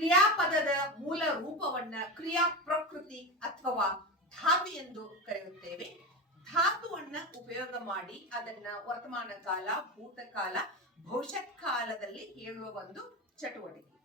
ಕ್ರಿಯಾಪದದ ಮೂಲ ರೂಪವನ್ನ ಕ್ರಿಯಾ ಪ್ರಕೃತಿ ಅಥವಾ ಧಾತು ಎಂದು ಕರೆಯುತ್ತೇವೆ. ಧಾತುವನ್ನ ಉಪಯೋಗ ಮಾಡಿ ಅದನ್ನ ವರ್ತಮಾನ ಕಾಲ, ಭೂತಕಾಲ, ಭವಿಷ್ಯತ್ ಕಾಲದಲ್ಲಿ ಹೇಳುವ ಒಂದು ಚಟುವಟಿಕೆ.